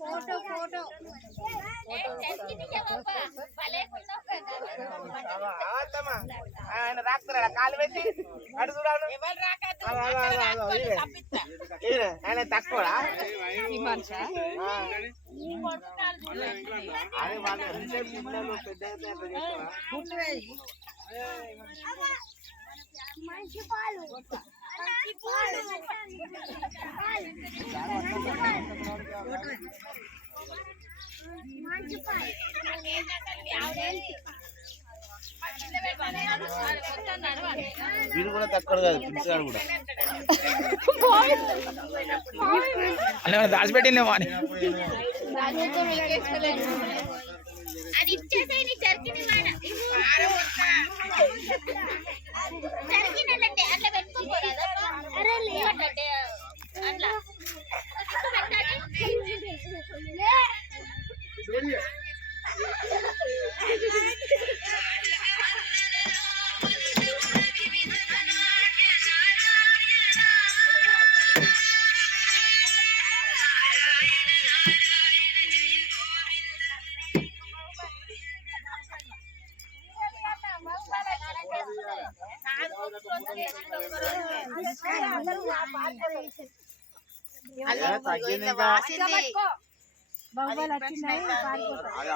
photo photo ఆయన రాస్తారా కాలు పెట్టి అడు చూడాలి ఆయన తక్కువ అరే వాళ్ళు ఎంత పిల్లలు పెద్ద మంచి పాలు వీడు కూడా తక్కువ కాదు పిలిచాడు కూడా అలా దాచిపెట్టిందే వాని అది ఇచ్చేసాయి నీ జరికిని వాడ జరికినంటే అట్లా పెట్టుకోకూడదు అరే లేదంటే అట్లా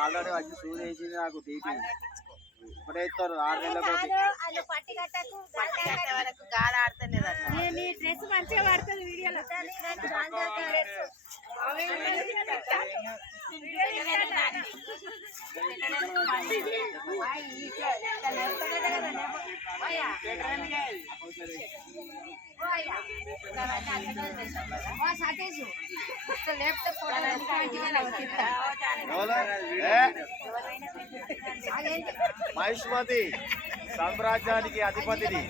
ఆల్రెడీ వచ్చి సూది వేసింది నాకు టీటీ ఇప్పుడే ఇస్తారు 6 నెలలకు గాలి ఆడతలేదు డ్రెస్ మంచిగా పడుతుంది వీడియోలో మహిష్మతి సామ్రాజ్యానికి అధిపతిని